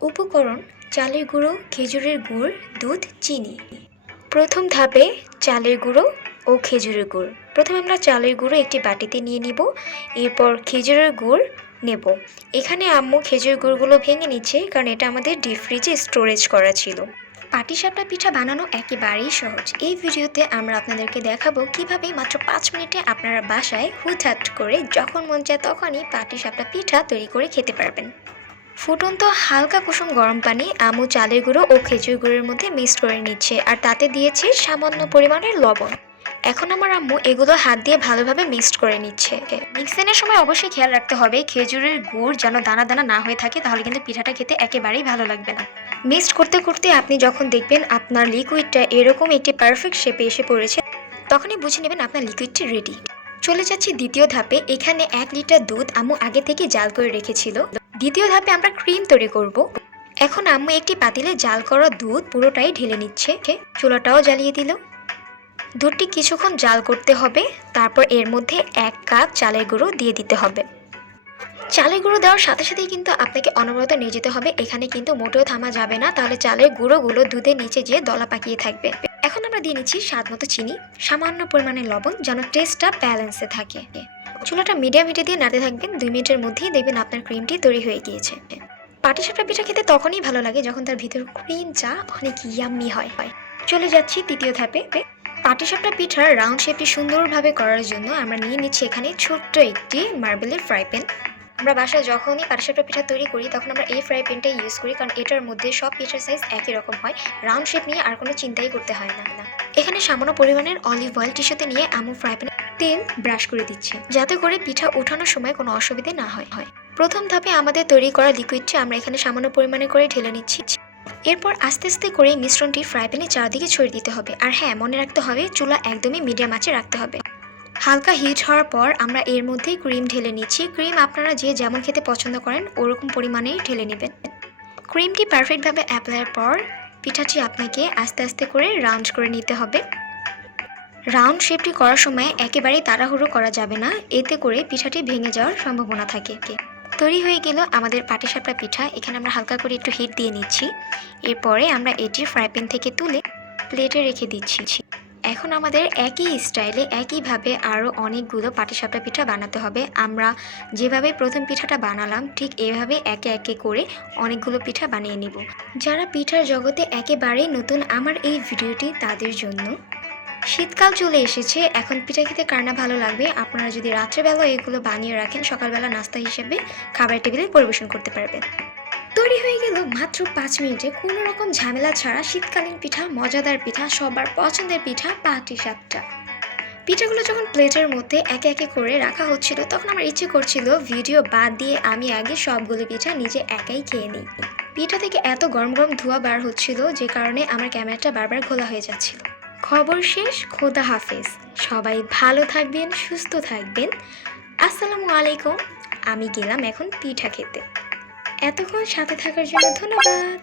উপকরণ: চালের গুঁড়ো, খেজুরের গুড়, দুধ, চিনি। প্রথম ধাপে চালের গুঁড়ো ও খেজুরের গুড়। প্রথমে আমরা চালের গুঁড়ো একটি বাটিতে নিয়ে নিব, এরপর খেজুরের গুড় নেব। এখানে আম্মু খেজুরের গুড়গুলো ভেঙে নিচ্ছে, কারণ এটা আমাদের ডিপ ফ্রিজে স্টোরেজ করা ছিল। পাটিসাপটা পিঠা বানানো একেবারেই সহজ। এই ভিডিওতে আমরা আপনাদেরকে দেখাবো কিভাবে মাত্র 5 মিনিটে আপনারা বাসায় হুটহাট করে যখন মন চায় তখনই পাটিসাপটা পিঠা তৈরি করে খেতে পারবেন। ফুটন্ত হালকা কুসুম গরম পানি আম্মু চালের গুঁড়ো ও খেজুর গুঁড়োর মধ্যে মিক্সড করে নিচ্ছে, আর তাতে দিয়েছে সামান্য পরিমাণের লবণ। এখন আমার আম্মু এগুলো হাত দিয়ে ভালোভাবে মিক্সড করে নিচ্ছে। মিক্সিংয়ের সময় অবশ্যই খেয়াল রাখতে হবে খেজুরের গুড় যেন দানা দানা না হয়ে থাকে, তাহলে কিন্তু পিঠাটা খেতে একেবারেই ভালো লাগবে না। মিক্সড করতে করতে আপনি যখন দেখবেন আপনার লিকুইডটা এরকম একটি পারফেক্ট শেপে এসে পড়েছে, তখনই বুঝে নেবেন আপনার লিকুইডটি রেডি। চলে যাচ্ছি দ্বিতীয় ধাপে। এখানে 1 লিটার দুধ আম্মু আগে থেকে জাল করে রেখেছিল। দ্বিতীয় ধাপে আমরা ক্রিম তৈরি করব। এখন আম্মু একটি পাতিলে জাল করা দুধ পুরোটাই ঢেলে নিচ্ছে। চুলাটাও জ্বালিয়ে দিল। দুধটি কিছুক্ষণ জাল করতে হবে, তারপর এর মধ্যে 1 কাপ চালের গুঁড়ো দিয়ে দিতে হবে। চালের গুঁড়ো দেওয়ার সাথে সাথেই কিন্তু আপনাকে অনবরত নিয়ে যেতে হবে, এখানে কিন্তু মোটেও থামা যাবে না, তাহলে চালের গুঁড়োগুলো দুধের নিচে যেয়ে দলা পাকিয়ে থাকবে। এখন আমরা দিয়ে নিচ্ছি স্বাদ মতো চিনি, সামান্য পরিমাণে লবণ, যেন টেস্টটা ব্যালেন্সে থাকে। চুলাটা মিডিয়াম হিটে দিয়ে নাড়তে থাকবেন। 2 মিনিটের মধ্যেই দেখবেন আপনার ক্রিমটি তৈরি হয়ে গিয়েছে। পাটিসাপটা পিঠা খেতে তখনই ভালো লাগে যখন তার ভিতর ক্রিমটা অনেক ইয়াম্মি হয়। চলে যাচ্ছি তৃতীয় ধাপে। পাটিসাপটা পিঠার রাউন্ড শেপটি সুন্দরভাবে করার জন্য আমরা নিয়ে নিচ্ছি এখানে ছোট্ট একটি মার্বেলের ফ্রাই প্যান। আমরা বাসায় যখনই পাটিসাপটা পিঠা তৈরি করি তখন আমরা এই ফ্রাই প্যানটাই ইউজ করি, কারণ এটার মধ্যে সব পিঠার সাইজ একই রকম হয়। রাউন্ড শেপ নিয়ে আর কোনো চিন্তাই করতে হয় না। এখানে সামান্য পরিমাণের অলিভ অয়েল টিস্যুতে নিয়ে আম্মু ফ্রাই প্যানে তেল ব্রাশ করে দিচ্ছে, যাতে করে পিঠা ওঠানোর সময় কোনো অসুবিধে না হয়। প্রথম ধাপে আমাদের তৈরি করা লিকুইডটি আমরা এখানে সামান্য পরিমাণে করে ঢেলে নিচ্ছি। এরপর আস্তে আস্তে করে মিশ্রণটি ফ্রাই প্যানে চারদিকে ছড়িয়ে দিতে হবে। আর হ্যাঁ, মনে রাখতে হবে চুলা একদমই মিডিয়াম আঁচে রাখতে হবে। হালকা হিট হওয়ার পর আমরা এর মধ্যে ক্রিম ঢেলে নিচ্ছি। ক্রিম আপনারা যে যেমন খেতে পছন্দ করেন ওরকম পরিমাণেই ঢেলে নেবেন। ক্রিমটি পারফেক্টভাবে অ্যাপ্লাইয়ের পর পিঠাটি আপনাকে আস্তে আস্তে করে রাউন্ড করে নিতে হবে। রাউন্ড শেপটি করার সময় একেবারেই তাড়াহুড়ো করা যাবে না, এতে করে পিঠাটি ভেঙে যাওয়ার সম্ভাবনা থাকে। তৈরি হয়ে গেল আমাদের পাটিসাপটা পিঠা। এখানে আমরা হালকা করে একটু হিট দিয়ে নিচ্ছি। এরপরে আমরা এটি ফ্রাই প্যান থেকে তুলে প্লেটে রেখে দিচ্ছি। এখন আমাদের একই স্টাইলে একইভাবে আরও অনেকগুলো পাটিসাপটা পিঠা বানাতে হবে। আমরা যেভাবে প্রথম পিঠাটা বানালাম ঠিক এভাবে একে একে করে অনেকগুলো পিঠা বানিয়ে নিব। যারা পিঠার জগতে একেবারেই নতুন আমার এই ভিডিওটি তাদের জন্য। শীতকাল চলে এসেছে, এখন পিঠা খেতে কার না ভালো লাগবে। আপনারা যদি রাত্রেবেলা এগুলো বানিয়ে রাখেন, সকালবেলা নাস্তা হিসেবে খাবার টেবিলে পরিবেশন করতে পারবেন। তৈরি হয়ে গেল মাত্র 5 মিনিটে, কোনো রকম ঝামেলা ছাড়া শীতকালীন পিঠা, মজাদার পিঠা, সবার পছন্দের পিঠা পাটিসাপটা। পিঠাগুলো যখন প্লেটের মধ্যে একে একে করে রাখা হচ্ছিল তখন আমার ইচ্ছে করছিল ভিডিও বাদ দিয়ে আমি আগে সবগুলো পিঠা নিজে একাই খেয়ে নিই। পিঠা থেকে এত গরম গরম ধোঁয়া বার হচ্ছিল, যে কারণে আমার ক্যামেরাটা বারবার খোলা হয়ে যাচ্ছিল। খবর শেষ, খোদা হাফেজ। সবাই ভালো থাকবেন, সুস্থ থাকবেন। আসসালামু আলাইকুম। আমি গেলাম এখন পিঠা খেতে। এতক্ষণ সাথে থাকার জন্য ধন্যবাদ।